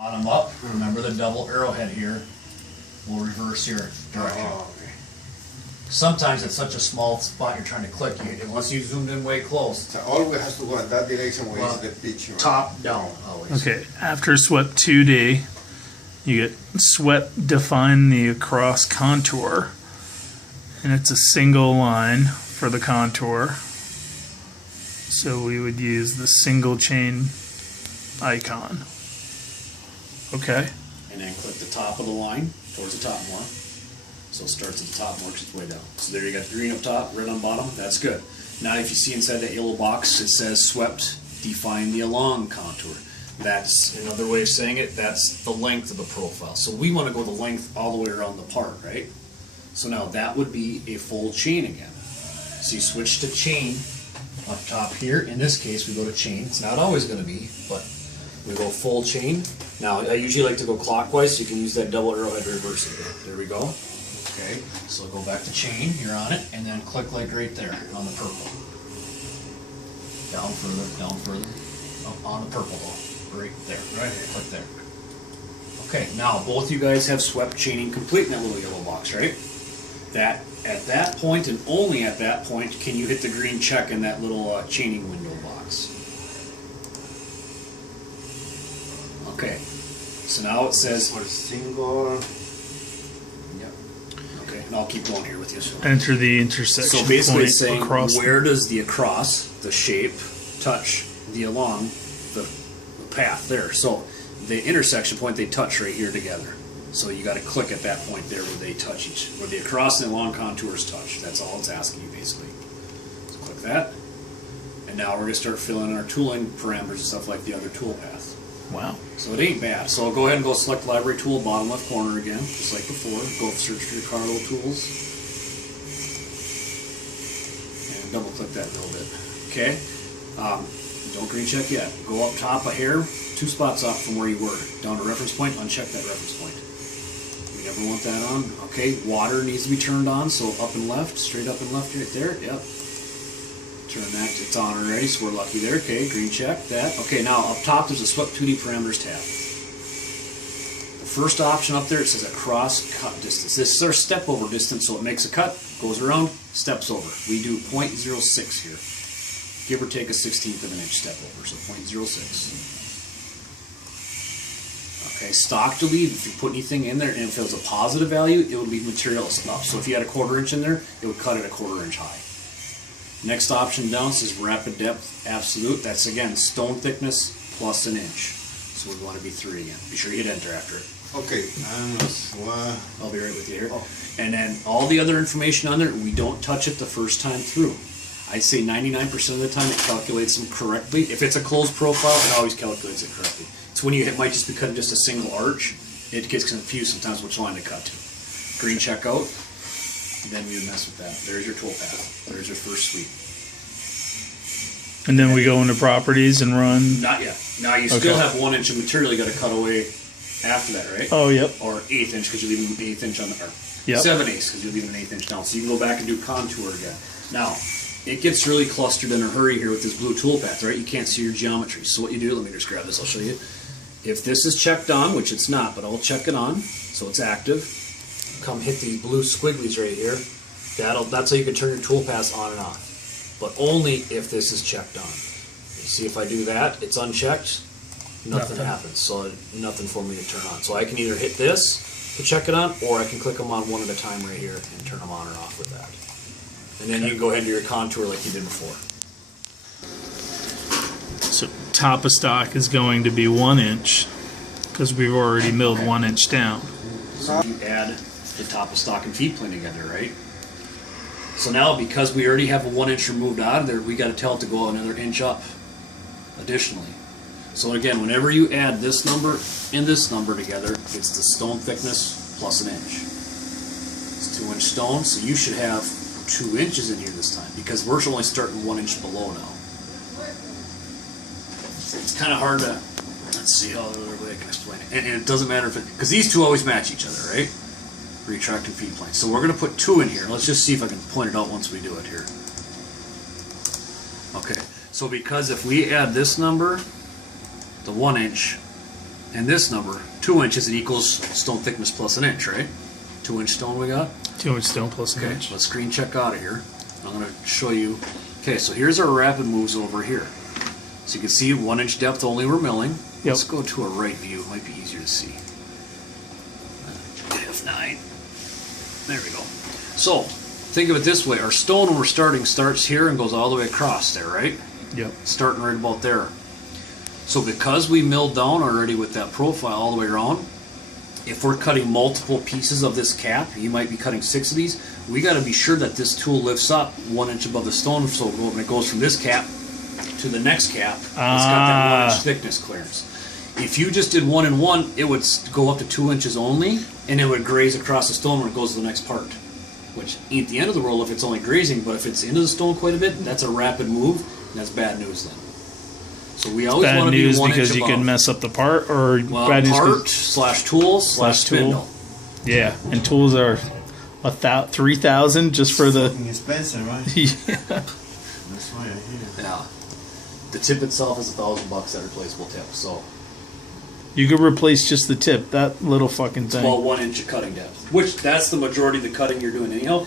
Bottom up, remember the double arrowhead here will reverse your direction. Okay. Sometimes it's such a small spot you're trying to click, unless you zoomed in way close. So always has to go in that direction where is the pitch. Right? Top down, always. Okay, after swept 2D, you get swept define the across contour, and it's a single line for the contour. So we would use the single chain icon. Okay. And then click the top of the line towards the top more. So it starts at the top, works its way down. So there you got the green up top, red on bottom. That's good. Now if you see inside that yellow box, it says swept, define the along contour. That's another way of saying it. That's the length of the profile. So we want to go the length all the way around the part, right? So now that would be a full chain again. So you switch to chain up top here. In this case, we go to chain. It's not always going to be, but we go full chain. Now, I usually like to go clockwise, so you can use that double arrowhead to reverse it. There we go. Okay, so go back to chain, you're on it, and then click like right there on the purple. Down further, up on the purple though. Right there. Right here. Click there. Okay, now both you guys have swept chaining complete in that little yellow box, right? That at that point and only at that point can you hit the green check in that little chaining window box. Okay, so now it says For single. Yep. Okay, and I'll keep going here with you. So, Enter the intersection so basically point it's saying across. where does the across, the shape, touch the along, the path there. So the intersection point, they touch right here together. So you got to click at that point there where they touch where the across and the along contours touch. That's all it's asking you basically. So click that. And now we're going to start filling in our tooling parameters and stuff like the other tool path. Wow. So it ain't bad. So go ahead and go select library tool, bottom left corner again, just like before. Go search for your Carlo tools. And double click that a little bit. Okay. Don't green check yet. Go up top a hair, 2 spots up from where you were. Down to reference point, uncheck that reference point. We never want that on. Okay, water needs to be turned on, so up and left, straight up and left right there. Yep. Turn that, it's on already, so we're lucky there. Okay, green check that. Okay, now up top there's a swept 2D parameters tab. The first option up there, it says across cut distance. This is our step over distance, so it makes a cut, goes around, steps over. We do 0.06 here. Give or take a 1/16 of an inch step over, so 0.06. Okay, stock delete, if you put anything in there and if it was a positive value, it would leave material up. So if you had a 1/4 inch in there, it would cut it a 1/4 inch high. Next option down says rapid depth absolute. That's again stone thickness plus an inch. So we want to be 3 again. Be sure you hit enter after it. Okay. I'll be right with you here. And then all the other information on there, we don't touch it the first time through. I'd say 99% of the time it calculates them correctly. If it's a closed profile, it always calculates it correctly. It's when it might just be cutting just a single arch, it gets confused sometimes which line to cut to. Green check out, then we would mess with that. There's your tool path. There's your first suite. And then we go into properties and run. Not yet. Now you still have 1 inch of material you got to cut away after that, right? Oh, yep. Or 1/8 inch because you're leaving an 1/8 inch on the, or Yep. 7/8 because you're leaving an 1/8 inch down. So you can go back and do contour again. Now, it gets really clustered in a hurry here with this blue toolpath, right? You can't see your geometry. So what you do, let me just grab this, I'll show you. If this is checked on, which it's not, but I'll check it on, so it's active. Come hit these blue squigglies right here. That's how you can turn your toolpaths on and off. But only if this is checked on. You see if I do that, it's unchecked, nothing happens. So nothing for me to turn on. So I can either hit this to check it on, or I can click them on one at a time right here and turn them on or off with that. And then you can go ahead and do your contour like you did before. So top of stock is going to be 1 inch because we've already milled 1 inch down. So you add the top of stock and feed plane together, right? So now because we already have a 1 inch removed out of there, we got to tell it to go another inch up additionally. So again, whenever you add this number and this number together, it's the stone thickness plus an inch. It's 2 inch stone, so you should have 2 inches in here this time because we're only starting 1 inch below now. It's kind of hard to, let's see how the other way I can explain it. And it doesn't matter if it, because these two always match each other, right? Retract and feed plane. So we're going to put 2 in here. Let's just see if I can point it out once we do it here. Okay, so because if we add this number, the 1 inch, And this number, 2 inches, it equals stone thickness plus an inch, right? 2 inch stone we got? 2 inch stone plus an Okay, inch. let's screen check out of here. I'm going to show you. Okay, so here's our rapid moves over here. So you can see 1 inch depth only we're milling. Yep. Let's go to a right view. It might be easier to see. F9. There we go. So, think of it this way. Our stone when we're starting starts here and goes all the way across there, right? Yep. Starting right about there. So because we milled down already with that profile all the way around, if we're cutting multiple pieces of this cap, you might be cutting 6 of these, we got to be sure that this tool lifts up 1 inch above the stone, so when it goes from this cap to the next cap, it's got that 1 inch thickness clearance. If you just did 1 and 1, it would go up to 2 inches only, and it would graze across the stone when it goes to the next part. Which ain't the end of the world if it's only grazing, but if it's into the stone quite a bit, that's a rapid move, and that's bad news then. So we always want Bad to be news 1 because inch you above. can mess up the part, or Well, bad news 'cause- part slash tool slash tool. spindle. yeah, and tools are 3,000 just for the. Fucking expensive, right? Yeah. That's why I hear. Yeah. The tip itself is $1,000 that replaceable tip. So You could replace just the tip, that little fucking it's thing. about 1 inch of cutting depth. Which that's the majority of the cutting you're doing anyhow.